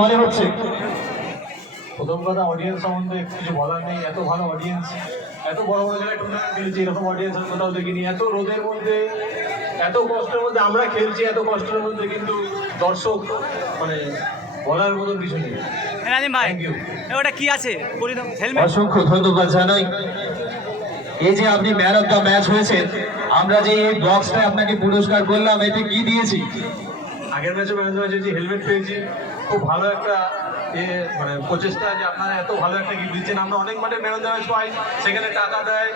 মনে হচ্ছে? প্রথম কথা অডিয়েন্স সম্বন্ধে কিছু বলার নেই, এত ভালো অডিয়েন্স, এত বড় বড় জায়গায় টুর্নামেন্ট খেলছি, এরকম অডিয়েন্স আমি কোথাও দেখিনি। এত রোদের মধ্যে, এত কষ্টের মধ্যে আমরা খেলছি, এত কষ্টের মধ্যে কিন্তু দর্শক মানে বলার মতন কিছু নেই। ওটা কি আছে? অসংখ্য ধন্যবাদ জানাই। এই যে আপনি ম্যান অফ দ্য ম্যাচ হয়েছেন, আমরা যে এই বক্সটা আপনাকে পুরস্কার করলাম, এতে কি দিয়েছি? আগের ম্যাচে ম্যান অফ দ্য ম্যাচে যে হেলমেট পেয়েছি, খুব ভালো একটা মানে প্রচেষ্টা যে আপনারা এত ভালো একটা গিফট দিচ্ছেন। আমরা অনেক মাঠে ম্যান অফ দ্য ম্যাচ পাই, সেখানে টাকা দেয়,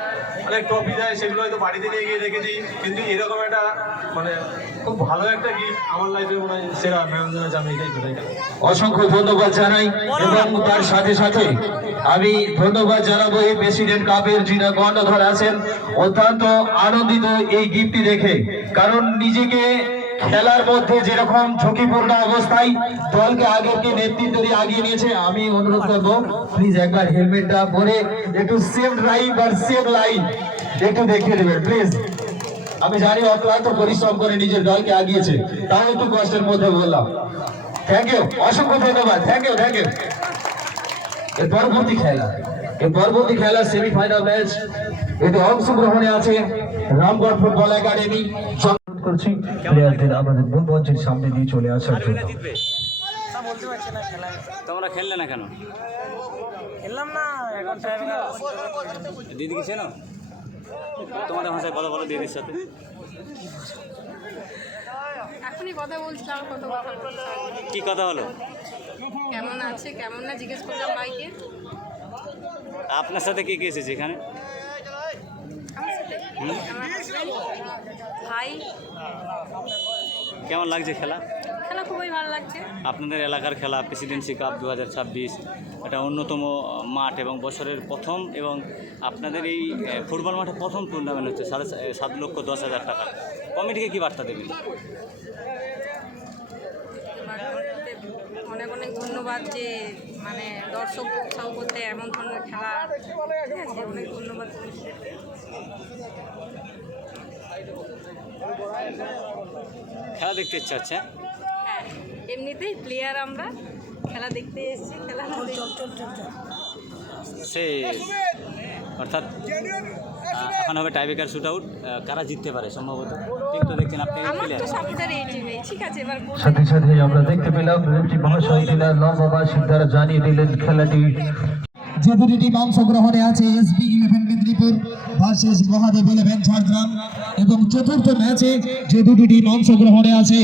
অনেক ট্রফি দেয়, সেগুলো হয়তো বাড়িতে নিয়ে গিয়ে দেখেছি, কিন্তু এরকম একটা মানে খুব ভালো একটা গিফট আমার লাইফে মনে হয় সেরা ম্যান অফ দ্য ম্যাচ আমি এটাই পেতে। অসংখ্য ধন্যবাদ জানাই এবং তার সাথে সাথে আমি ধন্যবাদ জানাবো এই প্রেসিডেন্ট কাপের যিনি কর্ণধার আছেন, অত্যন্ত আনন্দিত এই গিফটটি দেখে। কারণ নিজেকে খেলার মধ্যে যেরকম ঝুঁকিপূর্ণ অবস্থায় দলকে আগেরকে নেতৃত্ব দিয়ে আগিয়ে নিয়েছে, আমি অনুরোধ করবো প্লিজ একবার হেলমেটটা পরে একটু সেভ ড্রাইভ আর সেভ লাইন একটু দেখিয়ে দেবেন প্লিজ। আমি জানি অক্লান্ত পরিশ্রম করে নিজের দলকে আগিয়েছে, তাও একটু কষ্টের মধ্যে বললাম। থ্যাংক ইউ, অসংখ্য ধন্যবাদ, থ্যাংক ইউ থ্যাংক ইউ। এর পরবর্তী খেলা সেমিফাইনাল ম্যাচ, এতে অংশগ্রহণে আছে রামগড় ফুটবল একাডেমি। করছি প্লেয়ারদের আমাদের মঞ্চের সামনে দিয়ে চলে আসার জন্য। তোমরা খেললে না কেন? খেললাম না এখন। দিদিকে চেনো? তোমাদের ভাষায় বলো বলো দিদির সাথে। এখনই কথা বলছিলাম, কত কথা বলছিলাম। কি কথা হলো? কেমন আছে কেমন না জিজ্ঞেস করলাম ভাইকে। আপনার সাথে কে কে এসেছে এখানে? আমার সাথে আমার হাজবেন্ড, ভাই। কেমন লাগছে খেলা? খেলা খুবই ভালো লাগছে। আপনাদের এলাকার খেলা প্রেসিডেন্সি কাপ 2026, এটা অন্যতম মাঠ এবং বছরের প্রথম, এবং আপনাদের এই ফুটবল মাঠে প্রথম টুর্নামেন্ট হচ্ছে 7,10,000 টাকা। কমিটিকে কী বার্তা দেবেন? অনেক অনেক ধন্যবাদ যে মানে দর্শক উৎসাহ করতে এমন ধরনের খেলা, ঠিক আছে, অনেক ধন্যবাদ। খেলা দেখতে ইচ্ছা হচ্ছে? হ্যাঁ, এমনিতেই প্লেয়ার, আমরা খেলা দেখতে এসেছি, খেলা সে অর্থাৎ এখন হবে টাইব্রেকার শুট আউট, কারা জিততে পারে সম্ভবত? কিন্তু দেখছেন আপনি ঠিক আছে। এবার সাথে সাথে আমরা দেখতে পেলাম রেফরি মহাশয় জেলার লম্বা দ্বারা জানিয়ে দিলেন খেলাটি যে দুটি টিম অংশগ্রহণে আছে, এসবি 11 মেদিনীপুর ভার্সেস মহাদেব 11 ঝাড়গ্রাম, এবং চতুর্থ ম্যাচে যে দুটি টিম অংশগ্রহণে আছে,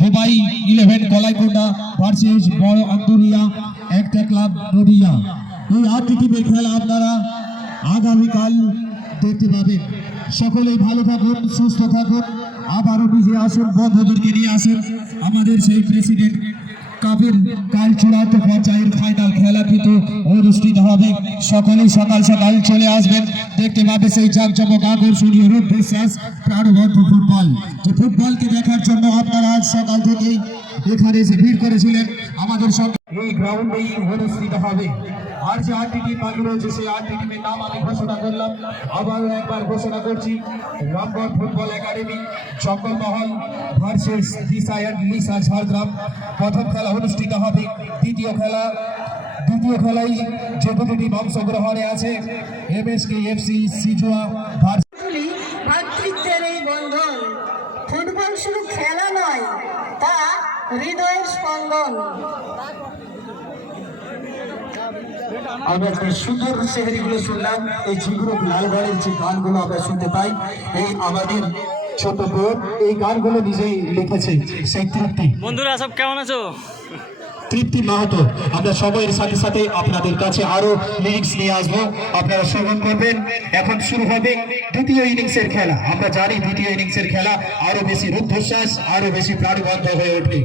দুবাই 11 কলাইকুণ্ডা ভার্সেস বড় আন্দুরিয়া একটা ক্লাব নদিয়া। এই 8টি টিমের খেলা আপনারা আগামীকাল দেখতে পাবেন। সকলেই ভালো থাকুন, সুস্থ থাকুন, আবারও নিজে আসুন, বন্ধুদেরকে নিয়ে আসুন। আমাদের সেই প্রেসিডেন্ট কাপের কাল চূড়ান্ত পর্যায়ের ফাইনাল খেলা কিন্তু অনুষ্ঠিত হবে। সকলেই সকাল সকাল চলে আসবেন, দেখতে পাবে সেই জাঁকজমক আকর্ষণীয় রূপ বিশ্বাস প্রাণবন্ত ফুটবল। যে ফুটবলকে দেখার জন্য আপনারা আজ সকাল থেকেই এখানে এসে ভিড় করেছিলেন আমাদের সঙ্গে। এই গ্রাউন্ডেই অনুষ্ঠিত হবে। আর যে 8টি টিম বাকি রয়েছে, সেই 8টি টিমের নাম আমি ঘোষণা করলাম, আবারও একবার ঘোষণা করছি। Ramgarh football academy Jangalmahal versus Disha and Lisa Jhargram. প্রথম খেলা অনুষ্ঠিত হবে। দ্বিতীয় খেলায় যে দুটি টিম অংশগ্রহণে আছে, এমএসকে এফসি সিজুয়া ভাতৃত্বের এই বন্ধন। ফুটবল শুধু খেলা নয়, তা হৃদয়ের স্পন্দন। আমরা যে সুন্দর শেহরিগুলো শুনলাম, এই ঝিগুরুক লালগড়ের যে গানগুলো আমরা শুনতে পাই, এই আমাদের ছোট বোন এই গানগুলো নিজেই লিখেছে। সেই তৃপ্তি, বন্ধুরা সব কেমন আছো? তৃপ্তি মাহাতো, আমরা সবাইয়ের সাথে সাথে আপনাদের কাছে আরো লিরিক্স নিয়ে আসবো, আপনারা শ্রবণ করবেন। এখন শুরু হবে দ্বিতীয় ইনিংসের খেলা। আমরা জানি দ্বিতীয় ইনিংসের খেলা আরো বেশি রুদ্ধশ্বাস, আরো বেশি প্রাণবন্ত হয়ে ওঠে।